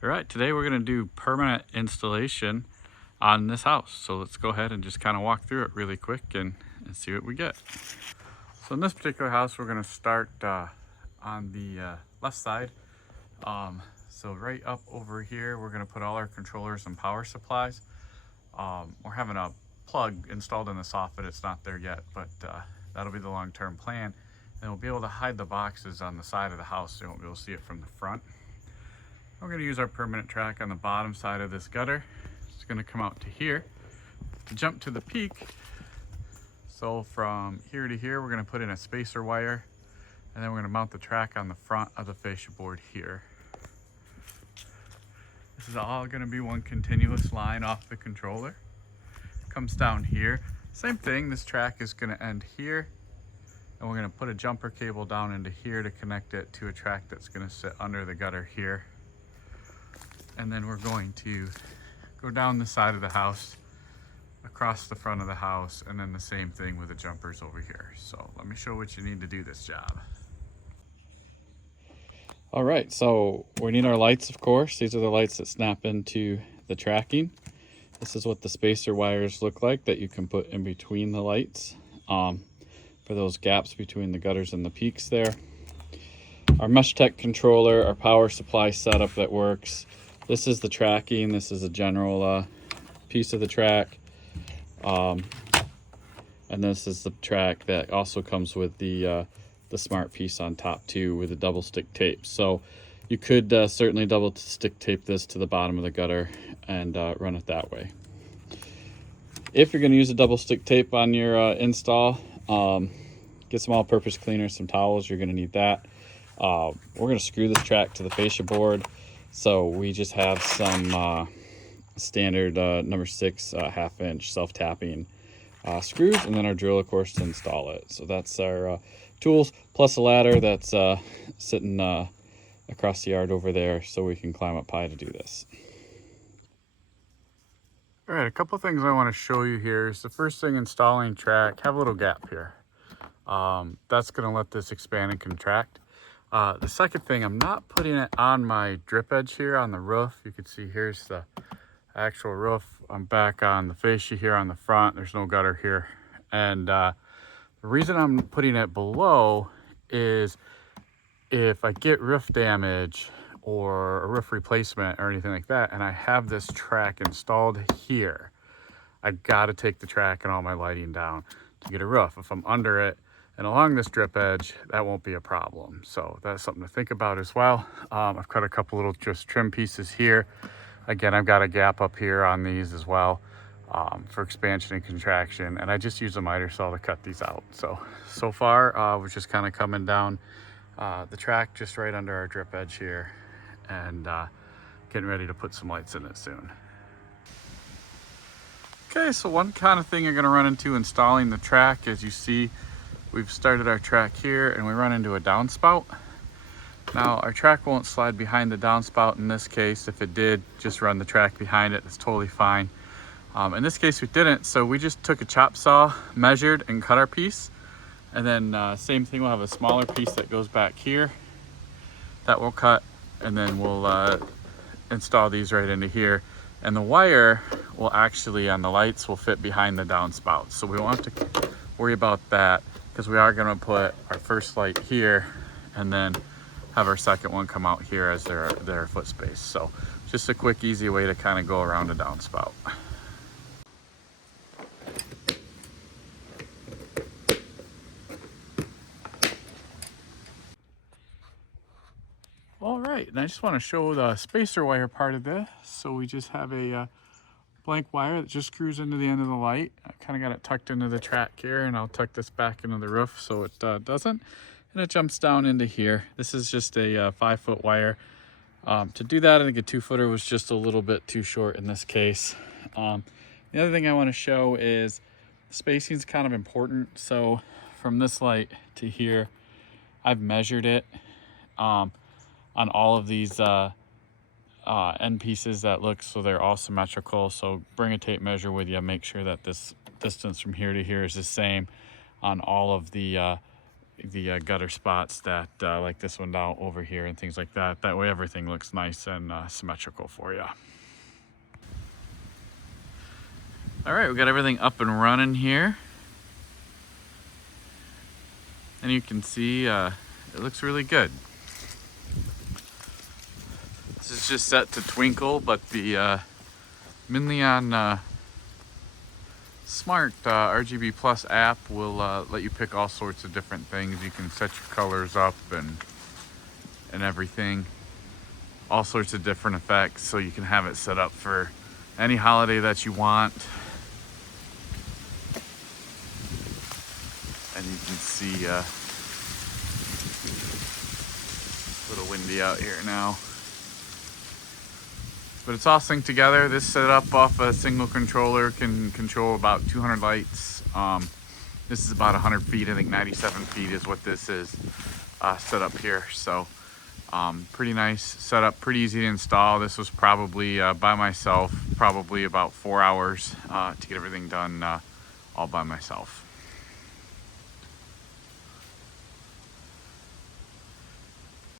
All right, today we're gonna do permanent installation on this house. So let's go ahead and just kind of walk through it really quick and see what we get. So in this particular house, we're gonna start on the left side. So right up over here, we're gonna put all our controllers and power supplies. We're having a plug installed in the soffit. It's not there yet, but that'll be the long-term plan. And we'll be able to hide the boxes on the side of the house so you won't be able to see it from the front. We're going to use our permanent track on the bottom side of this gutter. It's going to come out to here. To jump to the peak, so from here to here, we're going to put in a spacer wire, and then we're going to mount the track on the front of the fascia board here. This is all going to be one continuous line off the controller. Comes down here. Same thing, this track is going to end here, and we're going to put a jumper cable down into here to connect it to a track that's going to sit under the gutter here. And then we're going to go down the side of the house, across the front of the house, and then the same thing with the jumpers over here. So let me show what you need to do this job. All right, so we need our lights, of course. These are the lights that snap into the tracking. This is what the spacer wires look like that you can put in between the lights for those gaps between the gutters and the peaks there. Our Mesh Tech controller, our power supply setup that works. This is the tracking. This is a general piece of the track. And this is the track that also comes with the smart piece on top too, with the double stick tape. So you could certainly double stick tape this to the bottom of the gutter and run it that way. If you're going to use a double stick tape on your install, get some all-purpose cleaner, some towels. You're going to need that. We're going to screw this track to the fascia board. So we just have some standard number 6 1/2-inch self-tapping screws, and then our drill, of course, to install it. So that's our tools, plus a ladder that's sitting across the yard over there, so we can climb up high to do this. All right, a couple things I want to show you here is the first thing, installing track. Have a little gap here. That's going to let this expand and contract. The second thing, I'm not putting it on my drip edge here on the roof. You can see here's the actual roof. I'm back on the fascia here on the front. There's no gutter here. And the reason I'm putting it below is if I get roof damage or a roof replacement or anything like that, and I have this track installed here, I gotta take the track and all my lighting down to get a roof. If I'm under it and along this drip edge, that won't be a problem. So that's something to think about as well. I've cut a couple little just trim pieces here. Again, I've got a gap up here on these as well for expansion and contraction. And I just use a miter saw to cut these out. So far, we're just kind of coming down the track just right under our drip edge here and getting ready to put some lights in it soon. Okay, so one kind of thing you're gonna run into installing the track, as you see, we've started our track here and we run into a downspout. Now our track won't slide behind the downspout in this case. If it did, just run the track behind it, it's totally fine. In this case we didn't, so we just took a chop saw, measured and cut our piece. And then same thing, we'll have a smaller piece that goes back here that we'll cut, and then we'll install these right into here. And the wire will actually, on the lights, will fit behind the downspout. So we won't have to worry about that, because we are going to put our first light here and then have our second one come out here as their foot space. So just a quick, easy way to kind of go around a downspout. All right, and I just want to show the spacer wire part of this. So we just have a blank wire that just screws into the end of the light. I kind of got it tucked into the track here, and I'll tuck this back into the roof so it doesn't. And it jumps down into here. This is just a 5-foot wire. To do that, I think a 2-footer was just a little bit too short in this case. The other thing I want to show is spacing is kind of important. So from this light to here, I've measured it on all of these end pieces that look so they're all symmetrical. So bring a tape measure with you, make sure that this distance from here to here is the same on all of the gutter spots that like this one down over here and things like that. That way everything looks nice and symmetrical for you. All right, we got everything up and running here. And you can see it looks really good. This is just set to twinkle, but the Minleon Smart RGB Plus app will let you pick all sorts of different things. You can set your colors up and everything. All sorts of different effects, so you can have it set up for any holiday that you want. And you can see a little windy out here now. But it's all synced together. This setup off a single controller can control about 200 lights. This is about 100 feet. I think 97 feet is what this is set up here. So pretty nice setup, pretty easy to install. This was probably by myself, probably about 4 hours to get everything done all by myself.